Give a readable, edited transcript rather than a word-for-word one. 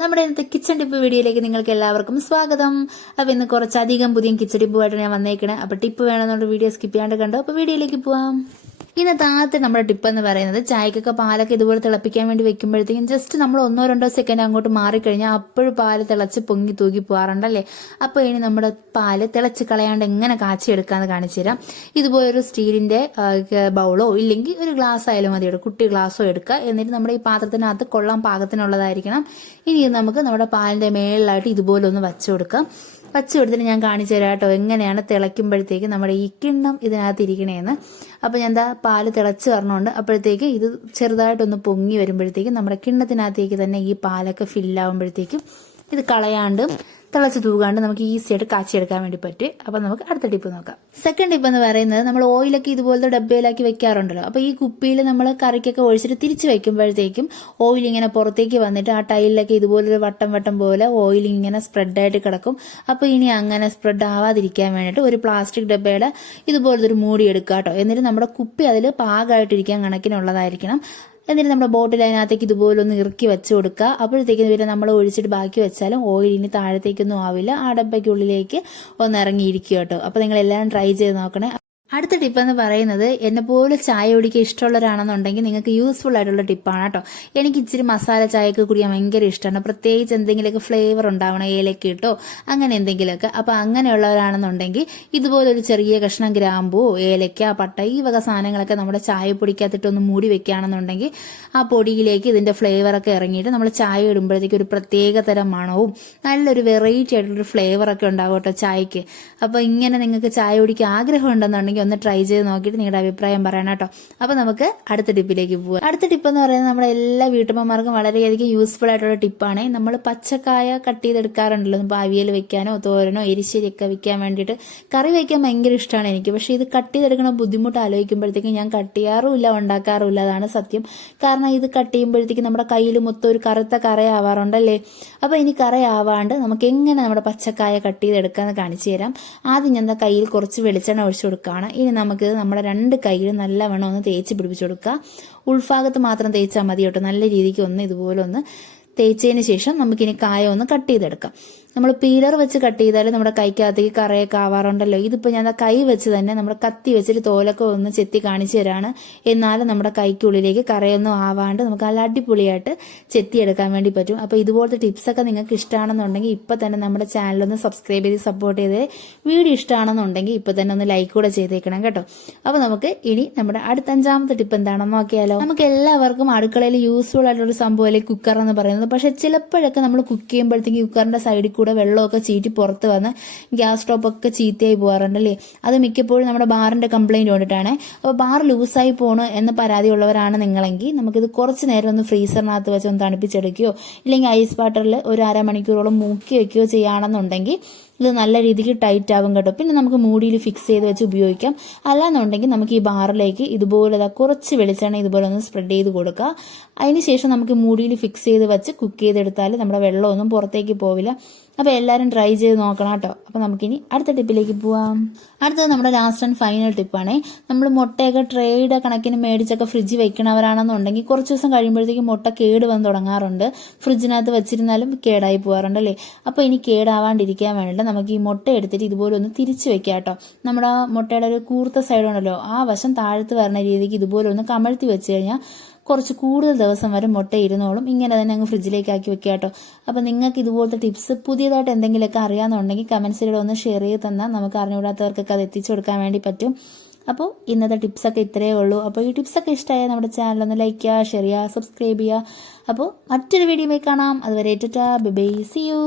നമ്മുടെ ഇന്നത്തെ kitchen tip വീഡിയോയിലേക്ക് നിങ്ങൾക്ക് എല്ലാവർക്കും സ്വാഗതം. അപ്പോൾ ഇന്ന് കുറച്ചധികം പുതിയ കിച്ചൺ ടിപ്പുമായിട്ട് ഞാൻ വന്നേക്കണേ. അപ്പോൾ ടിപ്പ് വേണമെന്നുള്ള വീഡിയോ സ്കിപ്പ് ചെയ്യാണ്ട് കണ്ടോ. അപ്പോൾ വീഡിയോയിലേക്ക് പോവാം. ഇന്നത്തെ ആദ്യത്തെ നമ്മുടെ ടിപ്പ് എന്ന് പറയുന്നത് ചായക്കൊക്കെ പാലൊക്കെ ഇതുപോലെ തിളപ്പിക്കാൻ വേണ്ടി വെക്കുമ്പോഴത്തേക്കും ജസ്റ്റ് നമ്മൾ 1-2 സെക്കൻഡ് അങ്ങോട്ട് മാറിക്കഴിഞ്ഞാൽ അപ്പോഴും പാല് തിളച്ച് പൊങ്ങി തൂക്കി പോകാറുണ്ടല്ലേ. അപ്പോൾ ഇനി നമ്മുടെ പാല് തിളച്ച് കളയാണ്ട് എങ്ങനെ കാച്ചിയെടുക്കാമെന്ന് കാണിച്ചു തരാം. ഇതുപോലൊരു സ്റ്റീലിന്റെ ബൗളോ ഇല്ലെങ്കിൽ ഒരു ഗ്ലാസ് ആയാലും മതി, കുട്ടി ഗ്ലാസ്സോ എടുക്കുക. എന്നിട്ട് നമ്മുടെ ഈ പാത്രത്തിനകത്ത് കൊള്ളാൻ പാകത്തിനുള്ളതായിരിക്കണം. ഇനി നമുക്ക് നമ്മുടെ പാലിന്റെ മേളിലായിട്ട് ഇതുപോലെ ഒന്ന് വച്ചു കൊടുക്കാം. വച്ചു കൊടുത്തിട്ട് ഞാൻ കാണിച്ചു തരാം കേട്ടോ എങ്ങനെയാണ് തിളയ്ക്കുമ്പോഴത്തേക്ക് നമ്മുടെ ഈ കിണ്ണം ഇതിനകത്ത് ഇരിക്കണേന്ന്. അപ്പോൾ ഞാൻ എന്താ പാല് തിളച്ച് വരണമുണ്ട്. അപ്പോഴത്തേക്ക് ഇത് ചെറുതായിട്ടൊന്ന് പൊങ്ങി വരുമ്പോഴത്തേക്കും നമ്മുടെ കിണ്ണത്തിനകത്തേക്ക് തന്നെ ഈ പാലൊക്കെ ഫില്ലാവുമ്പോഴത്തേക്കും ഇത് കളയാണ്ട് തിളച്ച് തൂകാണ്ട് നമുക്ക് ഈസി ആയിട്ട് കാച്ചിയെടുക്കാൻ വേണ്ടി പറ്റും. അപ്പം നമുക്ക് അടുത്ത ടിപ്പ് നോക്കാം. സെക്കൻഡ് ടിപ്പ് എന്ന് പറയുന്നത് നമ്മൾ ഓയിലൊക്കെ ഇതുപോലത്തെ ഡബ്ബയിലാക്കി വെക്കാറുണ്ടല്ലോ. അപ്പോൾ ഈ കുപ്പിയിൽ നമ്മൾ കറിക്കൊക്കെ ഒഴിച്ചിട്ട് തിരിച്ച് വെക്കുമ്പോഴത്തേക്കും ഓയിൽ ഇങ്ങനെ പുറത്തേക്ക് വന്നിട്ട് ആ ടൈലിലൊക്കെ ഇതുപോലൊരു വട്ടം പോലെ ഓയിൽ ഇങ്ങനെ സ്പ്രെഡായിട്ട് കിടക്കും. അപ്പോൾ ഇനി അങ്ങനെ സ്പ്രെഡ് ആവാതിരിക്കാൻ വേണ്ടിയിട്ട് ഒരു പ്ലാസ്റ്റിക് ഡബ്ബയുടെ ഇതുപോലത്തെ ഒരു മൂടി എടുക്കുക കേട്ടോ. എന്നിട്ട് നമ്മുടെ കുപ്പി അതിൽ പാകമായിട്ടിരിക്കാൻ കണക്കിനുള്ളതായിരിക്കണം. എന്നിട്ട് നമ്മുടെ ബോട്ടിൽ അതിനകത്തേക്ക് ഇതുപോലെ ഒന്ന് ഇറക്കി വെച്ച് കൊടുക്കുക. അപ്പോഴത്തേക്കും പിന്നെ നമ്മൾ ഒഴിച്ചിട്ട് ബാക്കി വെച്ചാലും ഓയിൽ ഇനി താഴത്തേക്കൊന്നും ആവില്ല, ആ ഡബ്ബയ്ക്കുള്ളിലേക്ക് ഒന്ന് ഇറങ്ങിയിരിക്കുക കേട്ടോ. അപ്പോൾ നിങ്ങൾ എല്ലാം ട്രൈ ചെയ്ത് നോക്കണേ. അടുത്ത ടിപ്പ് എന്ന് പറയുന്നത് എന്നെ പോലെ ചായ കുടിക്കാൻ ഇഷ്ടമുള്ളവരാണെന്നുണ്ടെങ്കിൽ നിങ്ങൾക്ക് യൂസ്ഫുൾ ആയിട്ടുള്ള ടിപ്പാണ് കേട്ടോ. എനിക്ക് ഇച്ചിരി മസാല ചായയൊക്കെ കുടിക്കാൻ ഭയങ്കര ഇഷ്ടമാണ്. പ്രത്യേകിച്ച് എന്തെങ്കിലുമൊക്കെ ഫ്ലേവർ ഉണ്ടാവണം, ഏലക്ക ഇട്ടോ അങ്ങനെ എന്തെങ്കിലുമൊക്കെ. അപ്പോൾ അങ്ങനെയുള്ളവരാണെന്നുണ്ടെങ്കിൽ ഇതുപോലൊരു ചെറിയ കഷ്ണം ഗ്രാമ്പൂ, ഏലക്ക, പട്ട ഈ വക സാധനങ്ങളൊക്കെ നമ്മുടെ ചായ പൊടിക്കകത്തിട്ടൊന്ന് മൂടി വെക്കുകയാണെന്നുണ്ടെങ്കിൽ ആ പൊടിയിലേക്ക് ഇതിന്റെ ഫ്ലേവറൊക്കെ ഇറങ്ങിയിട്ട് നമ്മൾ ചായ ഇടുമ്പോഴത്തേക്ക് ഒരു പ്രത്യേക തരം മണവും നല്ലൊരു വെറൈറ്റി ആയിട്ടുള്ളൊരു ഫ്ലേവറൊക്കെ ഉണ്ടാവും കേട്ടോ ചായക്ക്. അപ്പോൾ ഇങ്ങനെ നിങ്ങൾക്ക് ചായ കുടിക്കാൻ ആഗ്രഹം ഉണ്ടെന്നുണ്ടെങ്കിൽ ഒന്ന് ട്രൈ ചെയ്ത് നോക്കിയിട്ട് നിങ്ങളുടെ അഭിപ്രായം പറയണം കേട്ടോ. അപ്പോൾ നമുക്ക് അടുത്ത ടിപ്പിലേക്ക് പോകാം. അടുത്ത ടിപ്പ് എന്ന് പറയുന്നത് നമ്മുടെ എല്ലാ വീട്ടമ്മമാർക്കും വളരെയധികം യൂസ്ഫുൾ ആയിട്ടുള്ള ടിപ്പാണ്. നമ്മൾ പച്ചക്കായ കട്ട് ചെയ്തെടുക്കാറുണ്ടല്ലോ, ഇപ്പോൾ അവിയൽ വെക്കാനോ തോരനോ എരിശ്ശേരിയൊക്കെ വെക്കാൻ വേണ്ടിയിട്ട്. കറി വയ്ക്കാൻ ഭയങ്കര ഇഷ്ടമാണ് എനിക്ക്. പക്ഷേ ഇത് കട്ട് ചെയ്തെടുക്കണ ബുദ്ധിമുട്ട് ആലോചിക്കുമ്പോഴത്തേക്കും ഞാൻ കട്ട് ചെയ്യാറുമില്ല, ഉണ്ടാക്കാറുമില്ല. അതാണ് സത്യം. കാരണം ഇത് കട്ട് ചെയ്യുമ്പോഴത്തേക്കും നമ്മുടെ കയ്യിൽ മൊത്തം ഒരു കറുത്ത കറയാവാറുണ്ടല്ലേ. അപ്പോൾ ഇനി കറയാവാണ്ട് നമുക്ക് എങ്ങനെ നമ്മുടെ പച്ചക്കായ കട്ട് ചെയ്തെടുക്കാമെന്ന് കാണിച്ചു തരാം. ആദ്യം ഞാൻ കയ്യിൽ കുറച്ച് വെളിച്ചെണ്ണ ഒഴിച്ചു കൊടുക്കുകയാണ്. ഇനി നമുക്ക് നമ്മുടെ 2 കൈയിലും നല്ലവണ്ണം ഒന്ന് തേച്ച് പിടിപ്പിച്ചു കൊടുക്കുക. ഉൾഭാഗത്ത് മാത്രം തേച്ചാൽ മതി കേട്ടോ. നല്ല രീതിക്ക് ഒന്ന് ഇതുപോലെ ഒന്ന് തേച്ചതിന് ശേഷം നമുക്കിനി കായ ഒന്ന് കട്ട് ചെയ്തെടുക്കാം. നമ്മൾ പീലർ വെച്ച് കട്ട് ചെയ്താൽ നമ്മുടെ കൈക്കകത്തേക്ക് കറയൊക്കെ ആവാറുണ്ടല്ലോ. ഇതിപ്പോൾ ഞാൻ കൈ വെച്ച് തന്നെ നമ്മുടെ കത്തി വെച്ചിട്ട് തോലൊക്കെ ഒന്ന് ചെത്തി കാണിച്ചു തരാണ്. എന്നാലും നമ്മുടെ കൈക്കുള്ളിലേക്ക് കറയൊന്നും ആവാണ്ട് നമുക്ക് നല്ല അടിപൊളിയായിട്ട് ചെത്തിയെടുക്കാൻ വേണ്ടി പറ്റും. അപ്പോൾ ഇതുപോലത്തെ ടിപ്സൊക്കെ നിങ്ങൾക്ക് ഇഷ്ടമാണെന്നുണ്ടെങ്കിൽ ഇപ്പം തന്നെ നമ്മുടെ ചാനലൊന്ന് സബ്സ്ക്രൈബ് ചെയ്ത് സപ്പോർട്ട് ചെയ്ത്, വീഡിയോ ഇഷ്ടമാണെന്നുണ്ടെങ്കിൽ ഇപ്പം തന്നെ ഒന്ന് ലൈക്ക് കൂടെ ചെയ്തേക്കണം കേട്ടോ. അപ്പോൾ നമുക്ക് ഇനി നമ്മുടെ അടുത്ത 5ാമത്തെ ടിപ്പ് എന്താണെന്ന് നോക്കിയാലോ. നമുക്ക് എല്ലാവർക്കും അടുക്കളയിൽ യൂസ്ഫുൾ ആയിട്ടുള്ള സംഭവമല്ലേ കുക്കർ എന്ന് പറയുന്നത്. പക്ഷെ ചിലപ്പോഴൊക്കെ നമ്മൾ കുക്ക് ചെയ്യുമ്പോഴത്തേക്ക് കുക്കറിന്റെ സൈഡിൽ കൂടെ വെള്ളമൊക്കെ ചീറ്റി പുറത്ത് വന്ന് ഗ്യാസ് സ്റ്റോപ്പൊക്കെ ചീത്തയായി പോകാറുണ്ടല്ലേ. അത് മിക്കപ്പോഴും നമ്മുടെ ബാറിന്റെ കംപ്ലൈന്റ് കൊണ്ടിട്ടാണ്. അപ്പോൾ ബാർ ലൂസായി പോണു എന്ന് പരാതിയുള്ളവരാണ് നിങ്ങളെങ്കിൽ നമുക്കിത് കുറച്ച് നേരം ഒന്ന് ഫ്രീസറിനകത്ത് വെച്ച് ഒന്ന് തണുപ്പിച്ചെടുക്കുകയോ ഇല്ലെങ്കിൽ ഐസ് വാട്ടറിൽ ഒരു അരമണിക്കൂറോളം മൂക്കി വെക്കുകയോ ചെയ്യുകയാണെന്നുണ്ടെങ്കിൽ ഇത് നല്ല രീതിക്ക് ടൈറ്റ് ആവും കേട്ടോ. പിന്നെ നമുക്ക് മൂടിയിൽ ഫിക്സ് ചെയ്ത് വെച്ച് ഉപയോഗിക്കാം. അല്ലാന്നുണ്ടെങ്കിൽ നമുക്ക് ഈ ബാറിലേക്ക് ഇതുപോലെ കുറച്ച് വെളിച്ചെണ്ണ ഇതുപോലെ ഒന്ന് സ്പ്രെഡ് ചെയ്ത് കൊടുക്കുക. അതിനുശേഷം നമുക്ക് മൂടിയിൽ ഫിക്സ് ചെയ്ത് വെച്ച് കുക്ക് ചെയ്തെടുത്താൽ നമ്മുടെ വെള്ളമൊന്നും പുറത്തേക്ക് പോവില്ല. അപ്പോൾ എല്ലാവരും ട്രൈ ചെയ്ത് നോക്കണം കേട്ടോ. അപ്പോൾ നമുക്കിനി അടുത്ത ടിപ്പിലേക്ക് പോവാം. അടുത്തത് നമ്മുടെ ലാസ്റ്റ് ആൻഡ് ഫൈനൽ ടിപ്പാണ്. നമ്മൾ മുട്ടയൊക്കെ ട്രേയുടെ കണക്കിന് മേടിച്ചൊക്കെ ഫ്രിഡ്ജിൽ വെക്കണവരാണെന്നുണ്ടെങ്കിൽ കുറച്ച് ദിവസം കഴിയുമ്പോഴത്തേക്കും മുട്ട കേട് വന്ന് തുടങ്ങാറുണ്ട്. ഫ്രിഡ്ജിനകത്ത് വെച്ചിരുന്നാലും കേടായി പോകാറുണ്ടല്ലേ. അപ്പോൾ ഇനി കേടാവാണ്ടിരിക്കാൻ വേണ്ടിയിട്ട് നമുക്ക് ഈ മുട്ട എടുത്തിട്ട് ഇതുപോലെ ഒന്ന് തിരിച്ച് വെക്കാം കേട്ടോ. നമ്മുടെ മുട്ടയുടെ ഒരു കൂർത്ത സൈഡ് ഉണ്ടല്ലോ, ആ വശം താഴത്ത് വരുന്ന രീതിക്ക് ഇതുപോലെ ഒന്ന് കമഴ്ത്തി വെച്ച് കഴിഞ്ഞാൽ കുറച്ച് കൂടുതൽ ദിവസം വരെ മുട്ട ഇരുന്നോളും. ഇങ്ങനെ തന്നെ അങ്ങ് ഫ്രിഡ്ജിലേക്ക് ആക്കി വെക്കുക കേട്ടോ. അപ്പോൾ നിങ്ങൾക്ക് ഇതുപോലത്തെ ടിപ്സ് പുതിയതായിട്ട് എന്തെങ്കിലുമൊക്കെ അറിയാമെന്നുണ്ടെങ്കിൽ കമൻസിലൂടെ ഒന്ന് ഷെയർ ചെയ്ത് തന്നാൽ നമുക്ക് അറിഞ്ഞുകൂടാത്തവർക്കൊക്കെ അത് എത്തിച്ചു കൊടുക്കാൻ വേണ്ടി പറ്റും. അപ്പോൾ ഇന്നത്തെ ടിപ്സൊക്കെ ഇത്രയേ ഉള്ളൂ. അപ്പോൾ ഈ ടിപ്സൊക്കെ ഇഷ്ടമായാൽ നമ്മുടെ ചാനലൊന്ന് ലൈക്ക് ചെയ്യുക, ഷെയർ ചെയ്യുക, സബ്സ്ക്രൈബ് ചെയ്യുക. അപ്പോൾ മറ്റൊരു വീഡിയോയിൽ കാണാം. അതുവരെ tata, bye bye, see U.